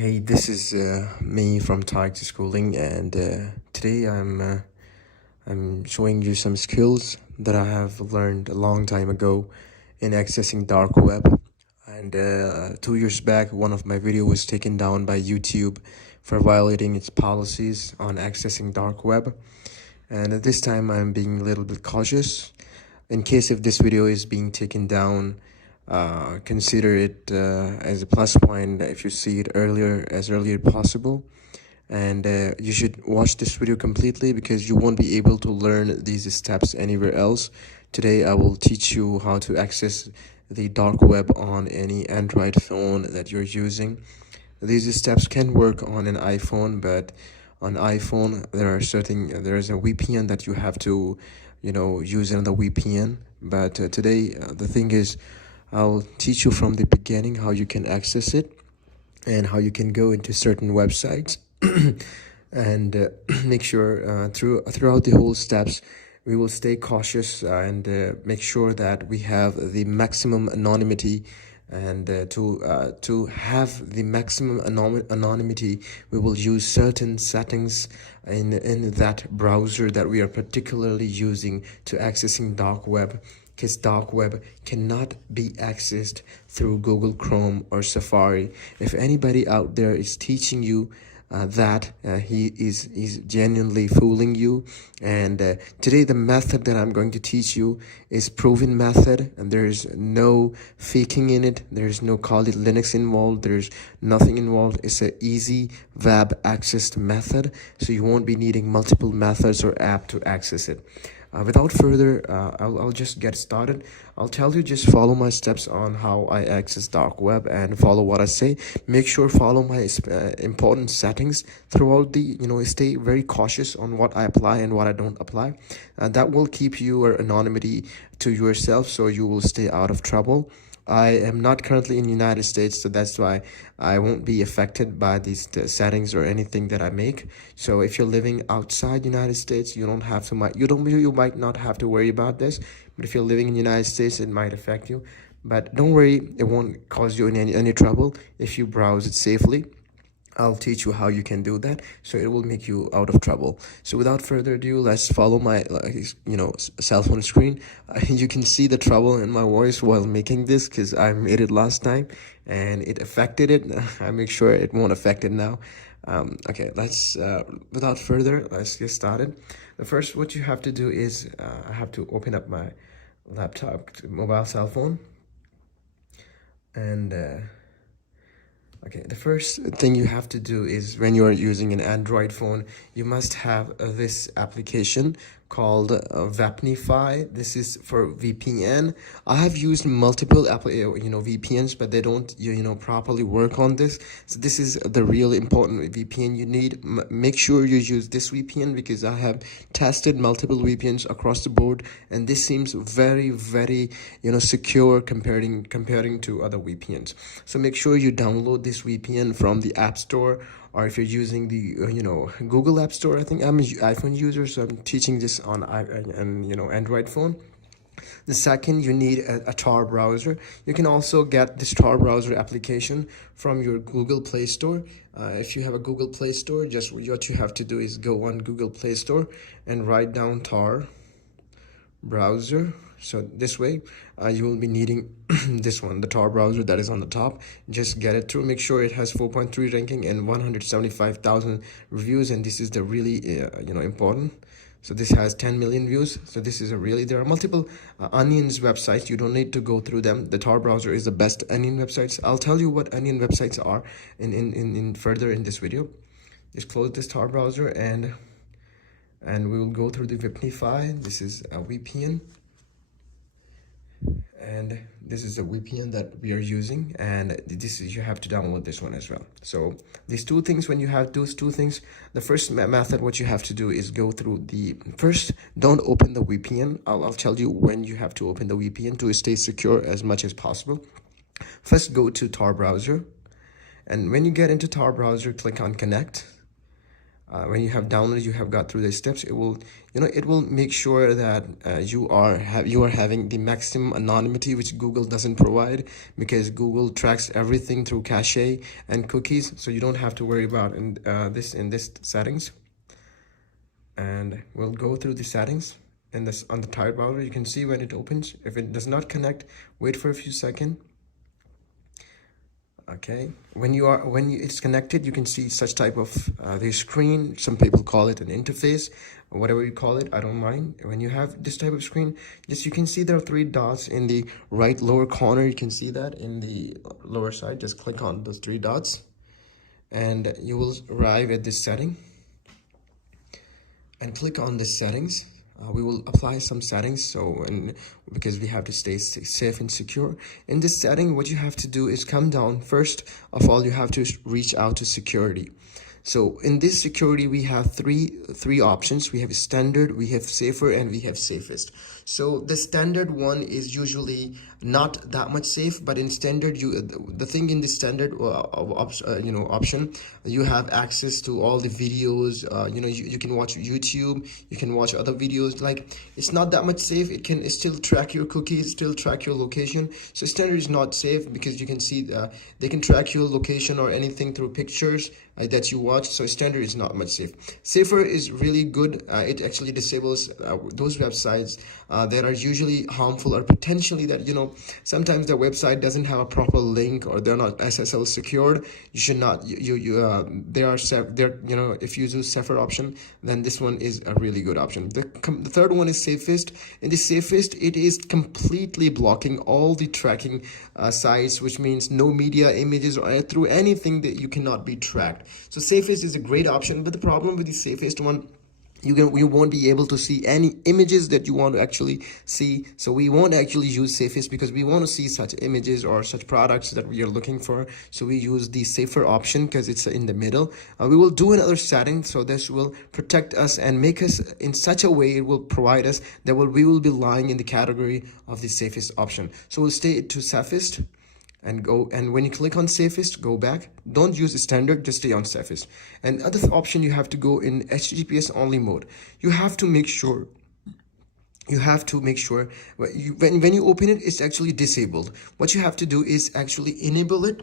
Hey, this is me from Target Schooling, and today I'm showing you some skills that I have learned a long time ago in accessing dark web. And 2 years back, one of my videos was taken down by YouTube for violating its policies on accessing dark web. And at this time, I'm being a little bit cautious. In case if this video is being taken down, consider it as a plus point if you see it as early as possible. And you should watch this video completely because you won't be able to learn these steps anywhere else. Today, I will teach you how to access the dark web on any Android phone that you're using. These steps can work on an iPhone, but on iPhone there's a VPN that you have to use another VPN. But today the thing is, I'll teach you from the beginning how you can access it and how you can go into certain websites and make sure throughout the whole steps we will stay cautious and make sure that we have the maximum anonymity. And to have the maximum anonymity, we will use certain settings in that browser that we are particularly using to accessing dark web, because dark web cannot be accessed through Google Chrome or Safari. If anybody out there is teaching you that he is genuinely fooling you. And today the method that I'm going to teach you is proven method, and there's no faking in it. There's no Kali Linux involved. There's nothing involved. It's an easy web accessed method, so you won't be needing multiple methods or app to access it. Without further, I'll just get started. I'll tell you, just follow my steps on how I access dark web and follow what I say. Make sure follow my important settings throughout stay very cautious on what I apply and what I don't apply. That will keep your anonymity to yourself, so you will stay out of trouble. I am not currently in the United States, so that's why I won't be affected by these settings or anything that I make. So if you're living outside the United States, you don't have to you might not have to worry about this. But if you're living in the United States, it might affect you. But don't worry, it won't cause you any trouble if you browse it safely. I'll teach you how you can do that, so it will make you out of trouble. So without further ado, let's follow my cell phone screen. You can see the trouble in my voice while making this, because I made it last time and it affected it. I make sure it won't affect it now. Okay, let's without further, let's get started. The first, what you have to do is I have to open up my laptop, mobile cell phone, and okay, the first thing you have to do is, when you are using an Android phone, you must have this application called Vapnify. This is for VPN. I have used multiple VPNs, but they don't properly work on this. So this is the real important VPN you need. Make sure you use this VPN, because I have tested multiple VPNs across the board, and this seems very secure comparing to other VPNs. So make sure you download this VPN from the App Store, or if you're using the Google App Store. I think I'm an iPhone user, so I'm teaching this on Android phone. The second, you need a Tor browser. You can also get this Tor browser application from your Google Play Store. If you have a Google Play Store, just what you have to do is go on Google Play Store and write down Tor browser. So this way you will be needing this one, the Tor browser that is on the top. Just get it through. Make sure it has 4.3 ranking and 175,000 reviews, and this is the really important. So this has 10 million views. So this is there are multiple onions websites. You don't need to go through them. The Tor browser is the best onion websites. I'll tell you what onion websites are in further in this video. Just close this Tor browser, and we will go through the Vapnify. This is a VPN, and this is a VPN that we are using, and you have to download this one as well. So these two things, when you have those two things, the first method, what you have to do is go through first, don't open the VPN. I'll tell you when you have to open the VPN to stay secure as much as possible. First, go to Tor browser, and when you get into Tor browser, click on connect. when you have downloaded, you have got through the steps, it will, it will make sure that you are having the maximum anonymity, which Google doesn't provide, because Google tracks everything through cache and cookies. So you don't have to worry about in this settings. And we'll go through the settings in this on the Tide browser. You can see when it opens. If it does not connect, wait for a few seconds. Okay, when it's connected, you can see such type of the screen. Some people call it an interface, or whatever you call it, I don't mind. When you have this type of screen, just you can see there are 3 dots in the right lower corner. You can see that in the lower side. Just click on those 3 dots and you will arrive at this setting, and click on the settings. We will apply some settings, because we have to stay safe and secure. In this setting, what you have to do is come down. First of all, you have to reach out to security. So in this security, we have three options. We have standard, we have safer, and we have safest. So the standard one is usually not that much safe, but in standard, the thing in the standard option, you have access to all the videos. You can watch YouTube, you can watch other videos. Like, it's not that much safe. It can still track your cookies, still track your location. So standard is not safe, because you can see they can track your location or anything through pictures that you watch. So standard is not much safe. Safer is really good. It actually disables those websites that are usually harmful, or potentially that, sometimes the website doesn't have a proper link, or they're not SSL secured. You should not, if you use safer option, then this one is a really good option. The third one is safest. In the safest, it is completely blocking all the tracking sites, which means no media, images, or through anything that you cannot be tracked. So safest is a great option, but the problem with the safest one, you won't be able to see any images that you want to actually see. So we won't actually use safest, because we want to see such images or such products that we are looking for. So we use the safer option, because it's in the middle. We will do another setting, so this will protect us and make us in such a way, it will provide us that we will be lying in the category of the safest option. So we'll stay to safest and go, and when you click on safest, go back. Don't use standard, just stay on safest. And other option, you have to go in HTTPS only mode. You have to make sure when you open it, it's actually disabled. What you have to do is actually enable it.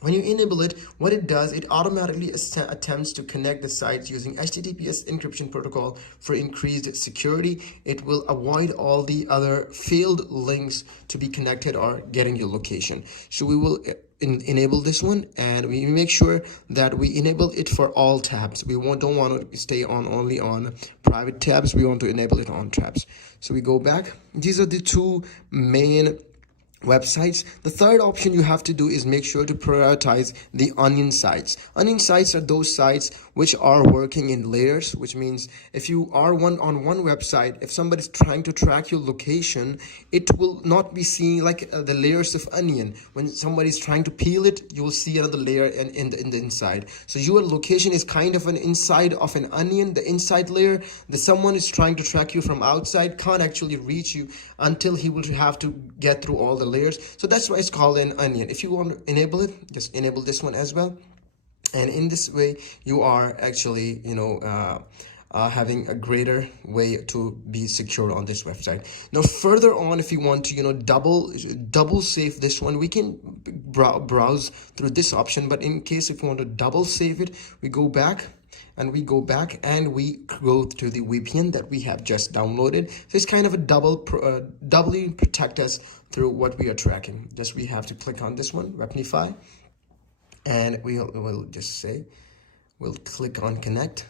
When you enable it, what it does, it automatically attempts to connect the sites using HTTPS encryption protocol for increased security. It will avoid all the other failed links to be connected or getting your location. So we will enable this one, and we make sure that we enable it for all tabs. We don't want to stay only on private tabs. We want to enable it on tabs. So we go back. These are the 2 main websites. The third option you have to do is make sure to prioritize the onion sites. Onion sites are those sites which are working in layers, which means if you are on one website, if somebody's trying to track your location, it will not be seeing like the layers of onion. When somebody's trying to peel it, you will see another layer in the inside. So your location is kind of an inside of an onion, the inside layer. Someone is trying to track you from outside can't actually reach you until he will have to get through all the layers. So that's why it's called an onion. If you want to enable it, just enable this one as well. And in this way, you are actually, having a greater way to be secure on this website. Now, further on, if you want to, double save this one, we can browse through this option. But in case if you want to double save it, we go back. And we go to the VPN that we have just downloaded. So it's kind of a doubly protect us through what we are tracking. Just we have to click on this one, Repnify, and we'll just say, we'll click on connect,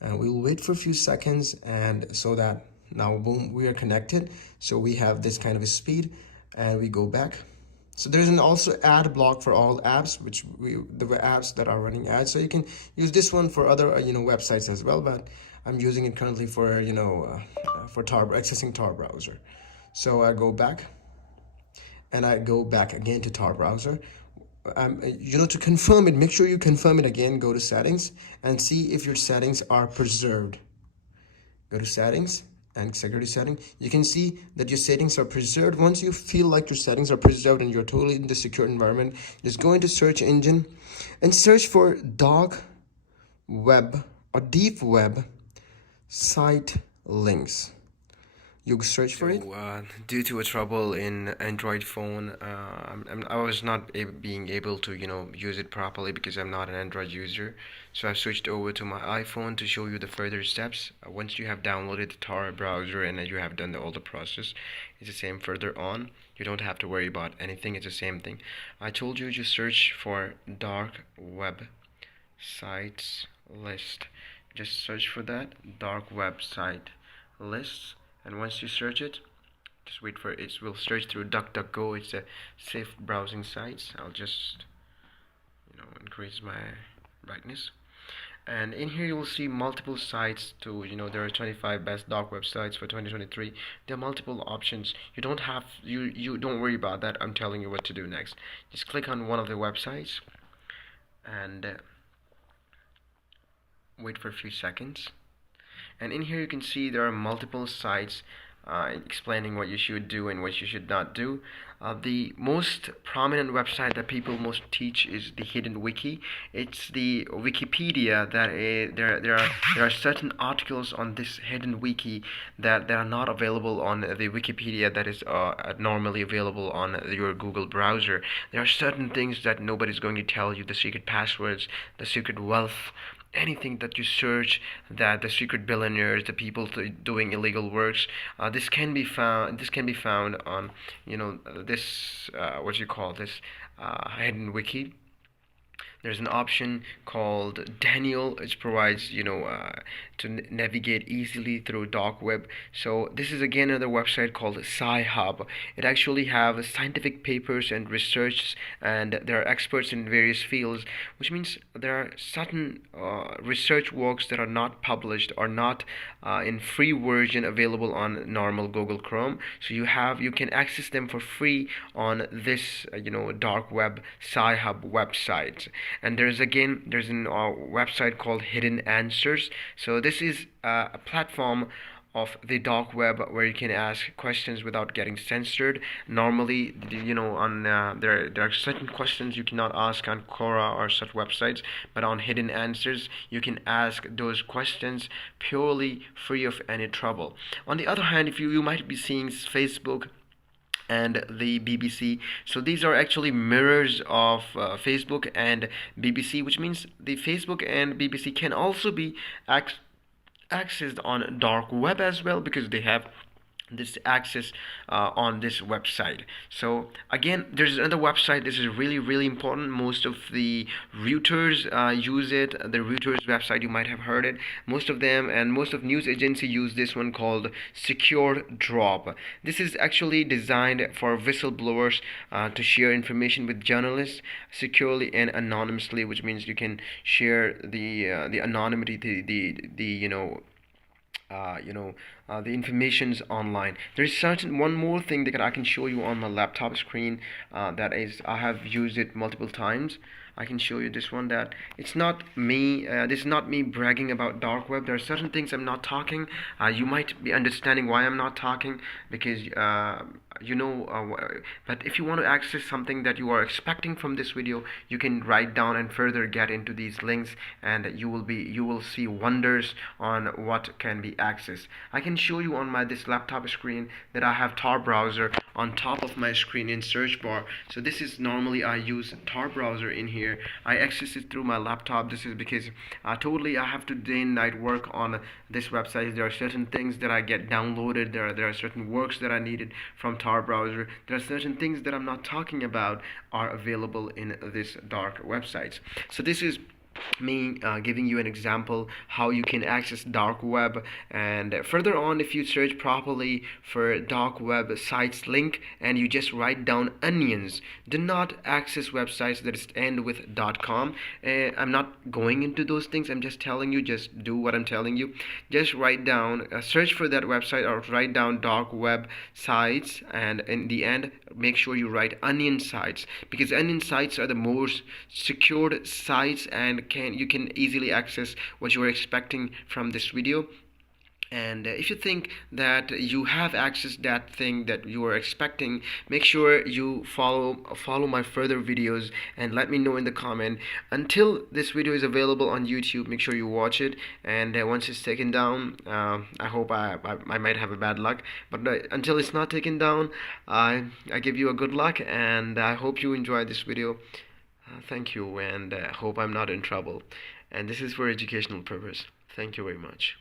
and we'll wait for a few seconds, and so that now boom, we are connected. So we have this kind of a speed, and we go back. So there's an also ad block for all apps, the apps that are running ads. So you can use this one for other websites as well, but I'm using it currently for accessing Tor browser. So I go back, and I go back again to Tor browser. To confirm it, make sure you confirm it again. Go to settings and see if your settings are preserved. Go to settings and security setting. You can see that your settings are preserved. Once you feel like your settings are preserved and you're totally in the secure environment, just go into search engine and search for dog web or deep web site links. You search for it. Due to a trouble in Android phone, I was not being able to, use it properly because I'm not an Android user. So I've switched over to my iPhone to show you the further steps. Once you have downloaded the Tor browser and you have done all the process, it's the same further on. You don't have to worry about anything. It's the same thing. I told you to search for dark web sites list. Just search for that dark web site lists, and once you search it, just wait for it. It will search through DuckDuckGo. It's a safe browsing site. I'll just increase my brightness. And in here you will see multiple sites to, there are 25 best dark websites for 2023. There are multiple options. You don't have, you don't worry about that. I'm telling you what to do next. Just click on one of the websites and wait for a few seconds. And in here you can see there are multiple sites explaining what you should do and what you should not do. The most prominent website that people most teach is the Hidden Wiki. It's the Wikipedia that there are certain articles on this Hidden Wiki that are not available on the Wikipedia that is normally available on your Google browser. There are certain things that nobody's going to tell you: the secret passwords, the secret wealth, anything that you search, that the secret billionaires, the people doing illegal works, this can be found. This can be found on, this what you call this Hidden Wiki. There's an option called Daniel, which provides, to navigate easily through dark web. So this is again another website called Sci-Hub. It actually have scientific papers and research, and there are experts in various fields, which means there are certain research works that are not published or not in free version available on normal Google Chrome. So you can access them for free on this dark web Sci-Hub website. And there's an website called Hidden Answers. So this is a platform of the dark web where you can ask questions without getting censored. Normally, on there are certain questions you cannot ask on Quora or such websites, but on Hidden Answers you can ask those questions purely free of any trouble. On the other hand, if you might be seeing Facebook and the BBC. So these are actually mirrors of Facebook and BBC, which means the Facebook and BBC can also be accessed on dark web as well, because they have this access on this website. So again, there's another website. This is really important. Most of the routers use it. The Reuters website, you might have heard it. Most of them and most of news agency use this one called Secure Drop. This is actually designed for whistleblowers to share information with journalists securely and anonymously, which means you can share the anonymity, the information's online. There is certain one more thing that I can show you on my laptop screen. That is, I have used it multiple times. I can show you this one. That it's not me. This is not me bragging about dark web. There are certain things I'm not talking. You might be understanding why I'm not talking, because but if you want to access something that you are expecting from this video, you can write down and further get into these links, and you will see wonders on what can be accessed. I can show you on this laptop screen that I have Tor browser on top of my screen in search bar. So this is normally I use Tor browser in here. I access it through my laptop. This is because totally I have to day and night work on this website. There are certain things that I get downloaded. There are certain works that I needed from Tor browser. There are certain things that I'm not talking about are available in this dark websites. So this is me giving you an example how you can access dark web. And further on, if you search properly for dark web sites link and you just write down onions, do not access websites that end with .com. I'm not going into those things. I'm just telling you, just do what I'm telling you. Just write down, search for that website, or write down dark web sites, and in the end make sure you write onion sites, because onion sites are the most secured sites and you can easily access what you are expecting from this video. And if you think that you have accessed that thing that you are expecting, make sure you follow my further videos and let me know in the comment. Until this video is available on YouTube, make sure you watch it. And once it's taken down, I hope I might have a bad luck, but until it's not taken down, I give you a good luck, and I hope you enjoy this video. Thank you, and hope I'm not in trouble. And this is for educational purpose. Thank you very much.